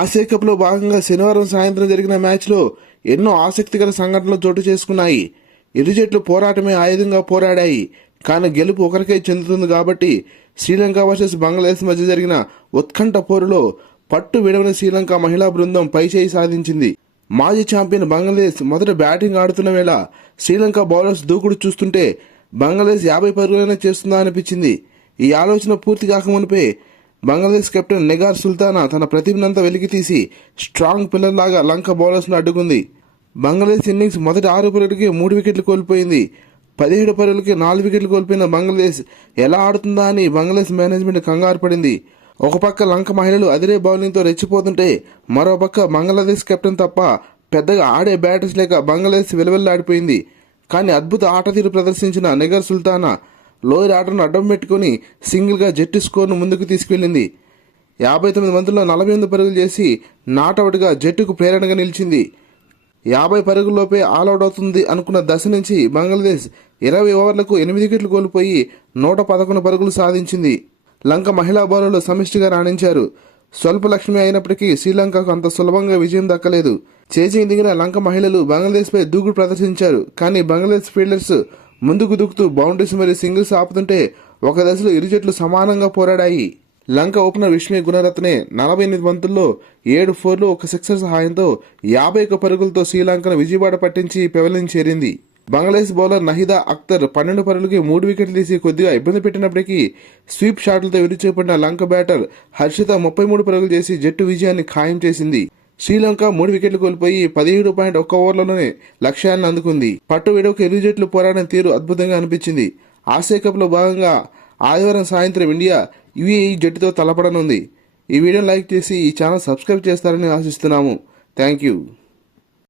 Asia cup లో భాగంగా శనివారం సాయంత్రం జరిగిన మ్యాచ్లో ఎన్నో ఆసక్తికర సంఘటనలు చోటు చేసుకున్నాయి. ఇరు జట్లు పోరాటమే ఆయుధంగా పోరాడాయి. కానీ గెలుపు ఒకరికే చెందుతుంది కాబట్టి శ్రీలంక వర్సెస్ బంగ్లాదేశ్ మధ్య జరిగిన ఉత్కంఠ పోరులో పట్టు విడవని శ్రీలంక మహిళా బృందం పైచేయి సాధించింది. మాజీ ఛాంపియన్ బంగ్లాదేశ్ మొదట బ్యాటింగ్ ఆడుతున్న వేళ శ్రీలంక బౌలర్స్ దూకుడు చూస్తుంటే బంగ్లాదేశ్ 50 పరుగులైనా చేస్తుందా అనిపించింది. ఈ ఆలోచన పూర్తి కాకమునిపే బంగ్లాదేశ్ కెప్టెన్ నిగార్ సుల్తానా తన ప్రతిభనంతా వెలికితీసి స్ట్రాంగ్ పిల్లర్ లాగా లంక బౌలర్స్ను అడ్డుకుంది. బంగ్లాదేశ్ ఇన్నింగ్స్ మొదటి 6 పరుగులకి 3 వికెట్లు కోల్పోయింది. 17 పరుగులకి 4 వికెట్లు కోల్పోయిన బంగ్లాదేశ్ ఎలా ఆడుతుందా అని బంగ్లాదేశ్ మేనేజ్మెంట్ కంగారు పడింది. ఒక పక్క లంక మహిళలు అదిరే బౌలింగ్తో రెచ్చిపోతుంటే మరోపక్క బంగ్లాదేశ్ కెప్టెన్ తప్ప పెద్దగా ఆడే బ్యాటర్స్ లేక బంగ్లాదేశ్ విలవెల్లాడిపోయింది. కానీ అద్భుత ఆట తీరు ప్రదర్శించిన నిగార్ సుల్తానా లోయర్ ఆటను అడ్డం పెట్టుకుని సింగిల్గా జట్టు స్కోర్ను ముందుకు తీసుకెళ్లింది. 59 బంతుల్లో 48 పరుగులు చేసి నాటౌట్గా జట్టుకు ప్రేరణగా నిలిచింది. 50 పరుగుల్లోపే ఆల్అౌట్ అవుతుంది అనుకున్న దశ నుంచి బంగ్లాదేశ్ 20 ఓవర్లకు 8 వికెట్లు కోల్పోయి 111 పరుగులు సాధించింది. లంక మహిళా బౌలర్లు సమిష్టిగా రాణించారు. స్వల్ప లక్ష్మి అయినప్పటికీ శ్రీలంకకు అంత సులభంగా విజయం దక్కలేదు. చేజింగ్ దిగిన లంక మహిళలు బంగ్లాదేశ్పై దూకుడు ప్రదర్శించారు. కానీ బంగ్లాదేశ్ ఫీల్డర్స్ ముందుకు దూకుతూ బౌండరీస్ మరియు సింగిల్స్ ఆపుతుంటే ఒక దశలో ఇరు జట్లు సమానంగా పోరాడాయి. లంక ఓపెనర్ విష్ణు గుణరత్నే 48 బంతుల్లో 7 ఫోర్లు 1 సిక్సర్ సహాయంతో 51 పరుగులతో శ్రీలంకను విజయవాడ పట్టించి పెవలియన్ చేరింది. బంగ్లాదేశ్ బౌలర్ నహిదా అఖ్తర్ 12 పరుగులకి 3 వికెట్లు తీసి కొద్దిగా ఇబ్బంది పెట్టినప్పటికీ స్వీప్ షాట్లతో విరుచుకుపడిన లంక బ్యాటర్ హర్షిత 33 పరుగులు చేసి జట్టు విజయాన్ని ఖాయం చేసింది. శ్రీలంక 3 వికెట్లు కోల్పోయి 17.1 ఓవర్లలోనే లక్ష్యాన్ని అందుకుంది. పట్టు విడవకు ఇరు జట్లు పోరాడిన తీరు అద్భుతంగా అనిపించింది. ఆసియా కప్ లో భాగంగా ఆదివారం సాయంత్రం ఇండియా యుఏఈ జట్టుతో తలపడనుంది. ఈ వీడియోని లైక్ చేసి ఈ ఛానల్ సబ్స్క్రైబ్ చేస్తారని ఆశిస్తున్నాము. Thank you.